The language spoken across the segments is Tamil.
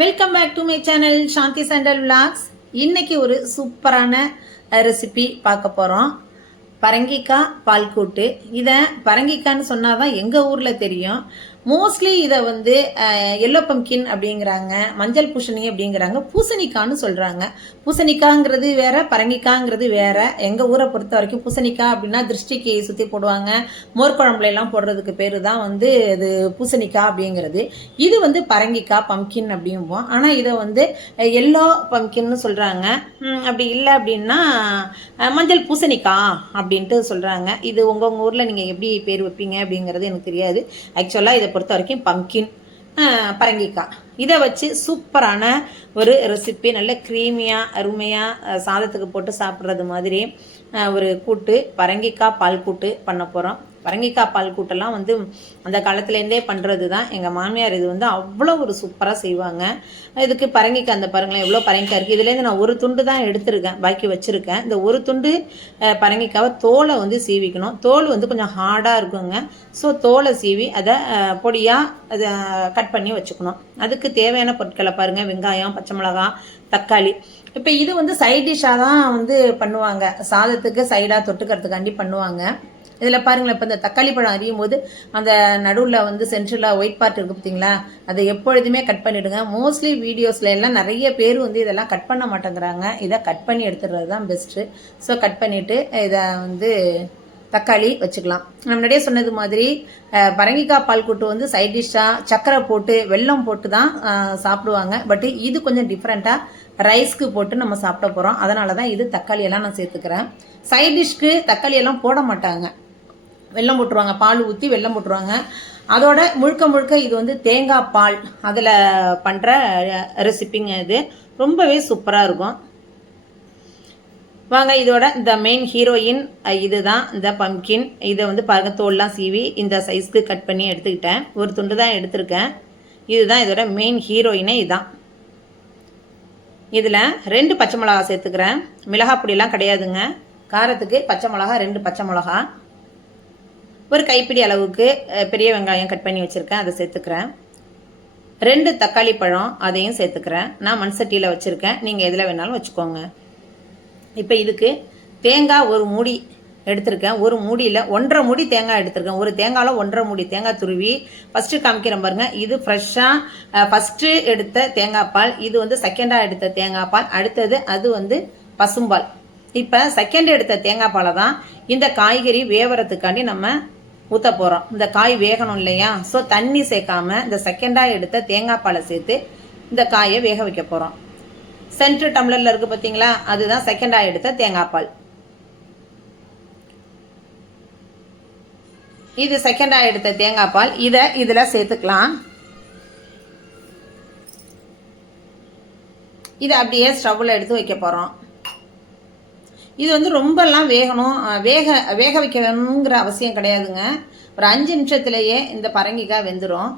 Welcome back to my channel Shanthi Sundal vlogs இன்னைக்கு ஒரு சூப்பரான ரெசிபி பார்க்க போகிறோம் பரங்கிக்காய் பால் கூட்டு. இதை பரங்கிக்கான்னு சொன்னால் தான் எங்கள் ஊரில் தெரியும். மோஸ்ட்லி இதை வந்து எல்லோ பம்கின் அப்படிங்கிறாங்க மஞ்சள் பூசணி அப்படிங்கிறாங்க பூசணிக்கான்னு சொல்கிறாங்க பூசணிக்காங்கிறது வேற பரங்கிக்காங்கிறது வேற. எங்கள் ஊரை பொறுத்த வரைக்கும் பூசணிக்காய் அப்படின்னா திருஷ்டிக்கு சுற்றி போடுவாங்க. மோர் குழம்புல எல்லாம் போடுறதுக்கு பேர் தான் வந்து இது பூசணிக்காய் அப்படிங்கிறது. இது வந்து பரங்கிக்காய் பம்கின் அப்படிம்போம். ஆனால் இதை வந்து எல்லோ பம்கின்னு சொல்கிறாங்க அப்படி இல்லை அப்படின்னா மஞ்சள் பூசணிக்காய் அப்படின்ட்டு சொல்கிறாங்க இது உங்கள் உங்கள் ஊரில் நீங்கள் எப்படி பேர் வைப்பீங்க அப்படிங்கிறது எனக்கு தெரியாது. ஆக்சுவலாக இதை பொறுத்த வரைக்கும் பம்கின் பரங்கிக்காய் இதை வச்சு சூப்பரான ஒரு ரெசிபி நல்ல க்ரீமியாக அருமையாக சாதத்துக்கு போட்டு சாப்பிட்றது மாதிரி ஒரு கூட்டு பரங்கிக்காய் பால் கூட்டு பண்ண போகிறோம் பரங்கிக்காய் பால் கூட்டெல்லாம் வந்து அந்த காலத்துலேருந்தே பண்ணுறது தான் எங்கள் மாமியார் இது வந்து அவ்வளோ ஒரு சூப்பராக செய்வாங்க. இதுக்கு பரங்கிக்காய் அந்த பாருங்களேன் எவ்வளோ பரங்கிக்காய் இருக்குது இதுலேருந்து நான் ஒரு துண்டு தான் எடுத்திருக்கேன் பாக்கி வச்சுருக்கேன். இந்த ஒரு துண்டு பரங்கிக்காவை தோலை வந்து சீவிக்கணும். தோல் வந்து கொஞ்சம் ஹார்டாக இருக்குங்க. ஸோ தோலை சீவி அதை பொடியாக அதை கட் பண்ணி வச்சுக்கணும். அதுக்கு தேவையான பொருட்களை பாருங்கள் வெங்காயம் பச்சை மிளகாய் தக்காளி. இப்போ இது வந்து சைட் டிஷ்ஷாக தான் வந்து பண்ணுவாங்க. சாதத்துக்கு சைடாக தொட்டுக்கிறதுக்காண்டி பண்ணுவாங்க. இதில் பாருங்களேன் இப்போ இந்த தக்காளி பழம் அறியும் போது அந்த நடுவில் வந்து சென்ட்ரலில் ஒயிட் பார்ட் இருக்குது பார்த்தீங்களா அதை எப்பொழுதுமே கட் பண்ணிவிடுங்க மோஸ்ட்லி வீடியோஸில் எல்லாம் நிறைய பேர் வந்து இதெல்லாம் கட் பண்ண மாட்டேங்கிறாங்க. இதை கட் பண்ணி எடுத்துடுறது தான் பெஸ்ட்டு ஸோ கட் பண்ணிவிட்டு இதை வந்து தக்காளி வச்சுக்கலாம். முன்னாடியே சொன்னது மாதிரி பரங்கிக்காய் பால் கூட்டு வந்து சைட் டிஷ்ஷாக சக்கரை போட்டு வெல்லம் போட்டு தான் சாப்பிடுவாங்க. பட் இது கொஞ்சம் டிஃப்ரெண்ட்டாக ரைஸ்க்கு போட்டு நம்ம சாப்பிட போகிறோம் அதனால தான் இது தக்காளியெல்லாம் நான் சேர்த்துக்கிறேன். சைட் டிஷ்க்கு தக்காளியெல்லாம் போட மாட்டாங்க. வெல்லம் போட்டுருவாங்க பால் ஊற்றி வெல்லம் போட்டுருவாங்க. அதோட முழுக்க முழுக்க இது வந்து தேங்காய் பால் அதில் பண்ணுற ரெசிப்பிங்க இது. ரொம்பவே சூப்பராக இருக்கும். வாங்க இதோட இந்த மெயின் ஹீரோயின் இதுதான் இந்த பம்கின் இதை வந்து பாருங்க தோல்லாம் சீவி இந்த சைஸ்க்கு கட் பண்ணி எடுத்துக்கிட்டேன். ஒரு துண்டு தான் எடுத்திருக்கேன். இதுதான் இதோட மெயின் ஹீரோயினே இதுதான் இதில் ரெண்டு பச்சை மிளகா சேர்த்துக்கிறேன். மிளகாய் பொடியெல்லாம் கிடையாதுங்க. காரத்துக்கு பச்சை மிளகா ரெண்டு பச்சை மிளகா. ஒரு கைப்பிடி அளவுக்கு பெரிய வெங்காயம் கட் பண்ணி வச்சுருக்கேன் அதை சேர்த்துக்கிறேன். ரெண்டு தக்காளி பழம் அதையும் சேர்த்துக்கிறேன். நான் மண் சட்டியில் வச்சுருக்கேன். நீங்கள் எதில் வேணாலும் வச்சுக்கோங்க. இப்போ இதுக்கு தேங்காய் ஒரு மூடி எடுத்திருக்கேன். ஒரு மூடியில் ஒன்றரை மூடி தேங்காய் எடுத்திருக்கேன். ஒரு தேங்காயில் ஒன்றரை மூடி தேங்காய் துருவி ஃபஸ்ட்டு காமிக்கிறேன் பாருங்கள் இது ஃப்ரெஷ்ஷாக ஃபஸ்ட்டு எடுத்த தேங்காய் பால் இது வந்து செகண்டாக எடுத்த தேங்காய் பால் அடுத்தது அது வந்து பசும்பால். இப்போ செகண்ட் எடுத்த தேங்காய் பாலை தான் இந்த காய்கறி வேவரத்துக்காண்டி நம்ம ஊற்ற போகிறோம் இந்த காய் வேகணும் இல்லையா? ஸோ தண்ணி சேர்க்காம இந்த செகண்டாக எடுத்த தேங்காய் பாலை சேர்த்து இந்த காயை வேக வைக்க போகிறோம் சென்ட்ரு டம்ளரில் இருக்குது பார்த்தீங்களா அதுதான் செகண்டாக எடுத்த தேங்காய் பால். இது செகண்டாக எடுத்த தேங்காய் பால். இதை இதில் சேர்த்துக்கலாம். இதை அப்படியே ஸ்டவ்வில் எடுத்து வைக்க போகிறோம் இது வந்து ரொம்பலாம் வேகணும் வேக வேக வைக்கணுங்கிற அவசியம் கிடையாதுங்க. ஒரு அஞ்சு நிமிஷத்துலேயே இந்த பரங்கிக்காய் வெந்துடும்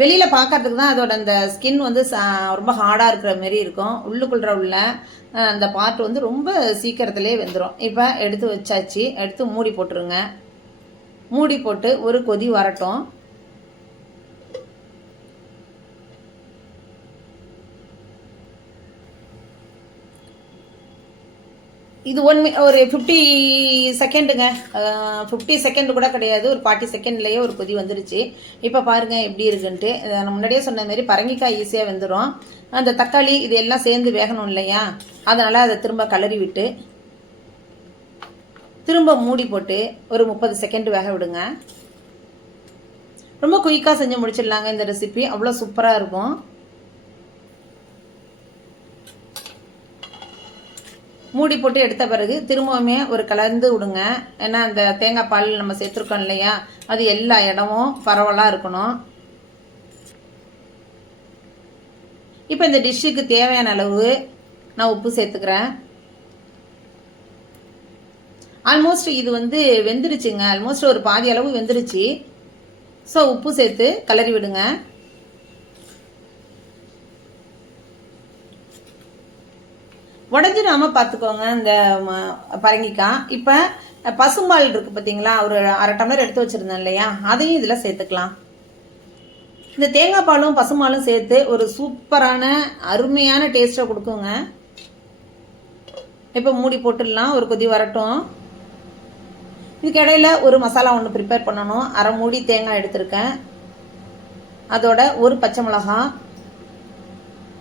வெளியில் பார்க்கறதுக்கு தான் அதோட அந்த ஸ்கின் வந்து ரொம்ப ஹார்டாக இருக்கிற மாரி இருக்கும். உள்ளுக்குள்ளே உள்ள அந்த பார்ட் வந்து ரொம்ப சீக்கிரத்துலேயே வெந்துடும் இப்போ எடுத்து வச்சாச்சு. எடுத்து மூடி போட்டுருங்க. மூடி போட்டு ஒரு கொதி வரட்டும். இது ஒன் மி ஒரு ஃபிஃப்டி செகண்டுங்க ஃபிஃப்டி செகண்ட் கூட கிடையாது. ஒரு ஃபார்ட்டி செகண்ட்லேயே ஒரு கொதி வந்துருச்சு. இப்போ பாருங்கள் எப்படி இருக்குன்ட்டு. நான் முன்னாடியே சொன்ன மாதிரி பரங்கிக்காய் ஈஸியாக வெந்துடும் அந்த தக்காளி இது எல்லாம் சேர்ந்து வேகணும் இல்லையா? அதனால் அதை திரும்ப கலரி விட்டு திரும்ப மூடி போட்டு ஒரு முப்பது செகண்ட் வேக விடுங்க. ரொம்ப குயிக்காக செஞ்சு முடிச்சிடலாங்க இந்த ரெசிபி அவ்வளோ சூப்பராக இருக்கும். மூடி போட்டு எடுத்த பிறகு திரும்பவுமே ஒரு கலந்து விடுங்க. ஏன்னா அந்த தேங்காய் பால் நம்ம சேர்த்துருக்கோம் இல்லையா? அது எல்லா இடமும் பரவலாக இருக்கணும். இப்போ இந்த டிஷ்ஷுக்கு தேவையான அளவு நான் உப்பு சேர்த்துக்கிறேன். ஆல்மோஸ்ட் இது வந்து வெந்துருச்சுங்க. ஆல்மோஸ்ட் ஒரு பாதி அளவு வெந்துருச்சு. ஸோ உப்பு சேர்த்து கலரி விடுங்க. உடஞ்சிடாம பார்த்துக்கோங்க இந்த ம- பரங்கிக்காய் இப்போ பசும்பால் இருக்குது பார்த்தீங்களா ஒரு அரை டம்ளர் எடுத்து வச்சிருந்தேன் இல்லையா? அதையும் இதில் சேர்த்துக்கலாம். இந்த தேங்காய் பாலும் பசும்பாலும் சேர்த்து ஒரு சூப்பரான அருமையான டேஸ்ட்டை கொடுக்குங்க. இப்போ மூடி போட்டுடலாம் ஒரு கொதி வரட்டும். இதுக்கு இடையில ஒரு மசாலா ஒன்று ப்ரிப்பேர் பண்ணணும். அரை மூடி தேங்காய் எடுத்திருக்கேன். அதோட ஒரு பச்சை மிளகாய்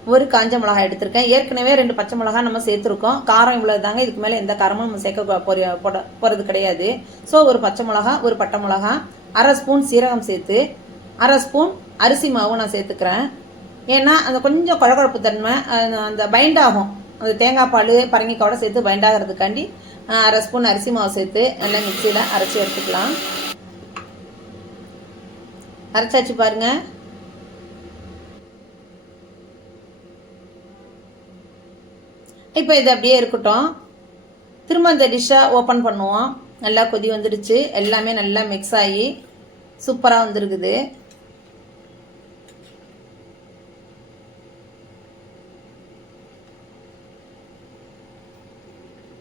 ஒரு காஞ்ச மிளகாய் எடுத்திருக்கேன். ஏற்கனவே ரெண்டு பச்சை மிளகாய் நம்ம சேர்த்துருக்கோம். காரம் இவ்வளோ தாங்க இதுக்கு மேலே எந்த காரமும் நம்ம சேர்க்க போற போட போகிறது கிடையாது. ஸோ ஒரு பச்சை மிளகாய் ஒரு பட்டை மிளகாய் அரை ஸ்பூன் சீரகம் சேர்த்து அரை ஸ்பூன் அரிசி மாவும் நான் சேர்த்துக்கிறேன். ஏன்னா அந்த கொஞ்சம் குழகுழப்பு தன்மை அந்த- அந்த பைண்ட் ஆகும். அந்த தேங்காய் பால் பரங்கிக்காவோட சேர்த்து பைண்ட் ஆகிறதுக்காண்டி அரை ஸ்பூன் அரிசி மாவு சேர்த்து நல்லா மிக்சியில் அரைச்சி எடுத்துக்கலாம். அரைச்சாச்சு பாருங்கள் இப்போ இது அப்படியே இருக்கட்டும். திரும்ப இந்த டிஷ்ஷை ஓப்பன் பண்ணுவோம். நல்லா கொதி வந்துடுச்சு. எல்லாமே நல்லா மிக்ஸ் ஆகி சூப்பராக வந்துருக்குது.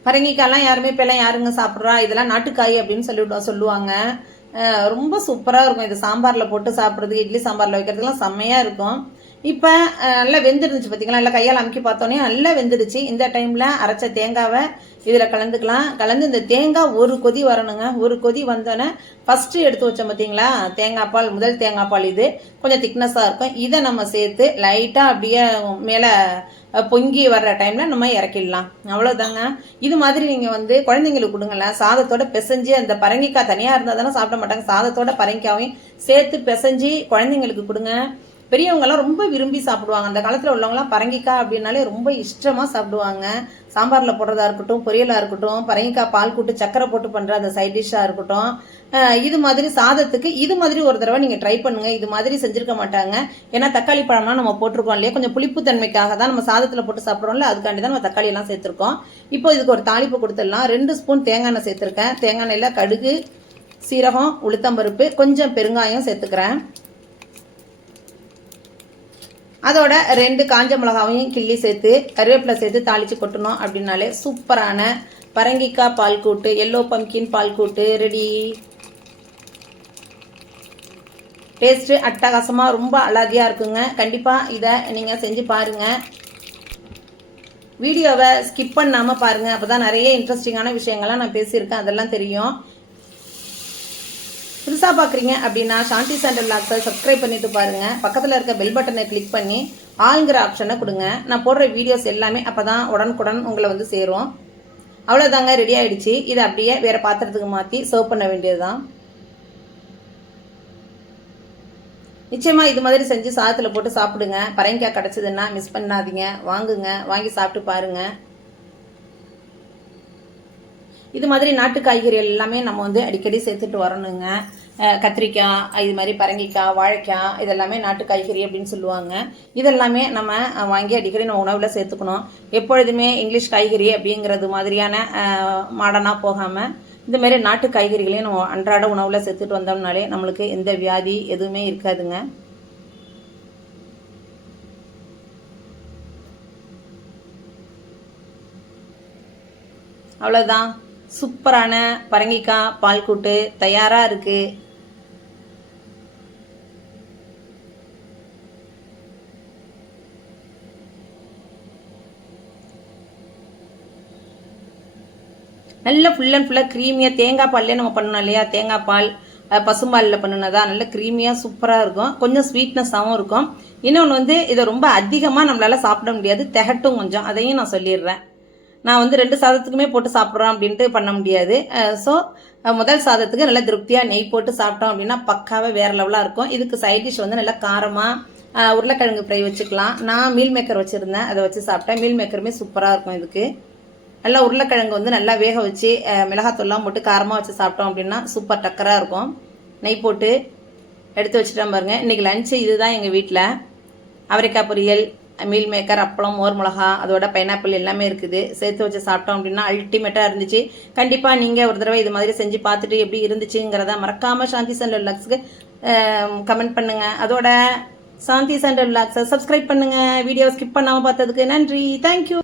பரங்கிக்காய்லாம் யாருமே இப்போல்லாம் யாருங்க சாப்பிட்றா? இதெல்லாம் நாட்டுக்காய் அப்படின்னு சொல்லிவிட்டு சொல்லுவாங்க. அஹ் ரொம்ப சூப்பராக இருக்கும். இது சாம்பாரில் போட்டு சாப்பிட்றது இட்லி சாம்பாரில் வைக்கிறதுலாம் செம்மையாக இருக்கும். இப்போ நல்லா வெந்துருந்துச்சு பார்த்தீங்களா நல்லா கையால் அமுக்கி பார்த்தோன்னே நல்லா வெந்துருச்சு. இந்த டைமில் அரைச்ச தேங்காவை இதில் கலந்துக்கலாம். கலந்து இந்த தேங்காய் ஒரு கொதி வரணுங்க. ஒரு கொதி வந்தோன்னே ஃபஸ்ட்டு எடுத்து வச்சோம் பார்த்தீங்களா தேங்காய் பால் முதல் தேங்காய் பால் இது. கொஞ்சம் திக்னஸாக இருக்கும். இதை நம்ம சேர்த்து லைட்டாக அப்படியே மேலே பொங்கி வர்ற டைமில் நம்ம இறக்கிடலாம். அவ்வளோதாங்க இது மாதிரி நீங்கள் வந்து குழந்தைங்களுக்கு கொடுங்களேன். சாதத்தோட பிசைஞ்சு அந்த பரங்கிக்காய் தனியாக இருந்தால் தானே சாப்பிட மாட்டாங்க. சாதத்தோட பரங்கிக்காவையும் சேர்த்து பிசைஞ்சு குழந்தைங்களுக்கு கொடுங்க. பெரியவங்கெல்லாம் ரொம்ப விரும்பி சாப்பிடுவாங்க. அந்த காலத்தில் உள்ளவங்களாம் பரங்கிக்காய் அப்படின்னாலே ரொம்ப இஷ்டமாக சாப்பிடுவாங்க. சாம்பாரில் போடுறதா இருக்கட்டும் பொரியலாக இருக்கட்டும் பரங்கிக்காய் பால் கூட்டு சக்கரை போட்டு பண்ணுற அந்த சைட் டிஷ்ஷாக இருக்கட்டும். இது மாதிரி சாதத்துக்கு இது மாதிரி ஒரு தடவை நீங்கள் ட்ரை பண்ணுங்கள் இது மாதிரி செஞ்சுருக்க மாட்டாங்க. ஏன்னா தக்காளி பழம்லாம் நம்ம போட்டிருக்கோம் இல்லையா? கொஞ்சம் புளிப்பு தன்மைக்காக தான் நம்ம சாதத்தில் போட்டு சாப்பிட்றோம்ல அதுக்காண்டி தான் நம்ம தக்காளி எல்லாம் சேர்த்துருக்கோம். இப்போ இதுக்கு ஒரு தாளிப்பு கொடுத்துடலாம். ரெண்டு ஸ்பூன் தேங்காய் எண்ணெய் சேர்த்துருக்கேன். தேங்காய் எண்ணெயில் கடுகு சீரகம் உளுத்தம்பருப்பு கொஞ்சம் பெருங்காயம் சேர்த்துக்கிறேன். அதோட ரெண்டு காஞ்ச மிளகாவையும் கிள்ளி சேர்த்து கருவேப்பிலை சேர்த்து தாளித்து கொட்டணும் அப்படின்னாலே சூப்பரான பரங்கிக்காய் பால் கூட்டு எல்லோ பம்கின் பால் கூட்டு ரெடி டேஸ்ட்டு அட்டகாசமாக ரொம்ப அழகியாக இருக்குங்க. கண்டிப்பாக இதை நீங்கள் செஞ்சு பாருங்கள் வீடியோவை ஸ்கிப் பண்ணாமல் பாருங்கள் அப்போ தான் நிறைய இன்ட்ரெஸ்டிங்கான விஷயங்கள்லாம் நான் பேசியிருக்கேன். அதெல்லாம் தெரியும். புதுசாக பார்க்குறீங்க அப்படின்னா சாந்தி சாண்டல் லாக்ஸை சப்ஸ்கிரைப் பண்ணிட்டு பாருங்கள் பக்கத்தில் இருக்க பெல் பட்டனை கிளிக் பண்ணி ஆளுங்கிற ஆப்ஷனை கொடுங்க. நான் போடுற வீடியோஸ் எல்லாமே அப்போ தான் உடனுக்குடன் உங்களை வந்து சேரும். அவ்வளோதாங்க ரெடி ஆகிடுச்சு இதை அப்படியே வேறு பாத்திரத்துக்கு மாற்றி சர்வ் பண்ண வேண்டியதுதான். நிச்சயமாக இது மாதிரி செஞ்சு சாதத்தில் போட்டு சாப்பிடுங்க. பரங்கிக்காய் கிடச்சிதுன்னா மிஸ் பண்ணாதீங்க. வாங்குங்க. வாங்கி சாப்பிட்டு பாருங்கள் இது மாதிரி நாட்டு காய்கறிகள் எல்லாமே நம்ம வந்து அடிக்கடி சேர்த்துட்டு வரணுங்க. கத்திரிக்காய் இது மாதிரி பரங்கிக்காய் வாழைக்காய் இதெல்லாமே நாட்டு காய்கறி அப்படின்னு சொல்லுவாங்க. இதெல்லாமே நம்ம வாங்கி அடிக்கடி நம்ம உணவில் சேர்த்துக்கணும். எப்பொழுதுமே இங்கிலீஷ் காய்கறி அப்படிங்கிறது மாதிரியான மாடனாக போகாமல் இந்த மாதிரி நாட்டு காய்கறிகளையும் நம்ம அன்றாட உணவில் சேர்த்துட்டு வந்தோம்னாலே நம்மளுக்கு எந்த வியாதி எதுவுமே இருக்காதுங்க. அவ்வளோதான் சூப்பரான பரங்கிக்காய் பால் கூட்டு தயாராக இருக்குது நல்ல ஃபுல் அண்ட் ஃபுல்லாக க்ரீமியாக தேங்காய் பால்லே நம்ம பண்ணணும் இல்லையா? தேங்காய் பால் பசும்பாலில் பண்ணினதா நல்ல க்ரீமியாக சூப்பராக இருக்கும். கொஞ்சம் ஸ்வீட்னஸாகவும் இருக்கும். இன்னொன்று வந்து இதை ரொம்ப அதிகமாக நம்மளால் சாப்பிட முடியாது. திகட்டும் கொஞ்சம். அதையும் நான் சொல்லிடுறேன். நான் வந்து ரெண்டு சாதத்துக்குமே போட்டு சாப்பிட்றோம் அப்படின்ட்டு பண்ண முடியாது. ஸோ முதல் சாதத்துக்கு நல்லா திருப்தியாக நெய் போட்டு சாப்பிட்டோம் அப்படின்னா பக்காவே வேறு லெவலாக இருக்கும். இதுக்கு சைட் டிஷ் வந்து நல்லா காரமாக உருளைக்கிழங்கு ஃப்ரை வச்சுக்கலாம். நான் மீல் மேக்கர் வச்சுருந்தேன். அதை வச்சு சாப்பிட்டேன். மீல் மேக்கருமே சூப்பராக இருக்கும் இதுக்கு. நல்லா உருளைக்கிழங்கு வந்து நல்லா வேக வச்சு மிளகாத்தூள்லாம் போட்டு காரமாக வச்சு சாப்பிட்டோம் அப்படின்னா சூப்பர் டக்கராக இருக்கும். நெய் போட்டு எடுத்து வச்சுட்டோம் பாருங்க. இன்றைக்கி லஞ்சு இதுதான் எங்கள் வீட்டில் அவரைக்காய் பொரியல் மீல் மேக்கர் அப்பளம் மோர் மிளகா அதோட பைனாப்பிள் எல்லாமே இருக்குது. சேர்த்து வச்சு சாப்பிட்டோம் அப்படின்னா அல்டிமேட்டாக இருந்துச்சு. கண்டிப்பாக நீங்கள் ஒரு தடவை இது மாதிரி செஞ்சு பார்த்துட்டு எப்படி இருந்துச்சுங்கிறத மறக்காமல் சாந்தி சண்டல் லாக்ஸ்க்கு கமெண்ட் பண்ணுங்கள் அதோட சாந்தி சண்டல் லாக்ஸை சப்ஸ்கிரைப் பண்ணுங்கள் வீடியோ ஸ்கிப் பண்ணாமல் பார்த்ததுக்கு நன்றி. தேங்க்யூ